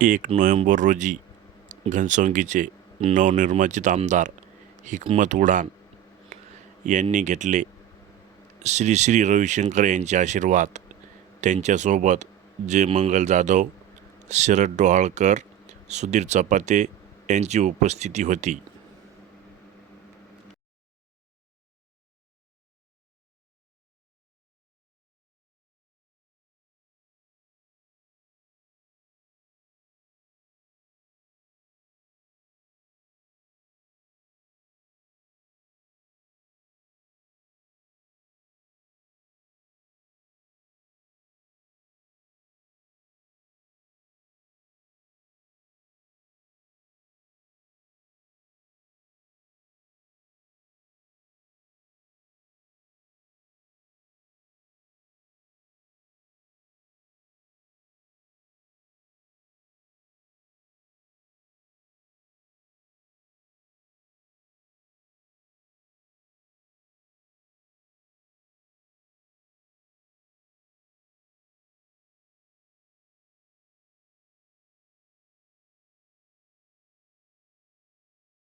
एक नोव्हेंबर रोजी घनसंगीचे नवनिर्वाचित आमदार हिकमत उडान यांनी घेतले. श्री श्री रविशंकर यांचे आशीर्वाद. त्यांच्यासोबत जयमंगल जाधव शरद डोहाळकर सुधीर चपाते यांची उपस्थिती होती.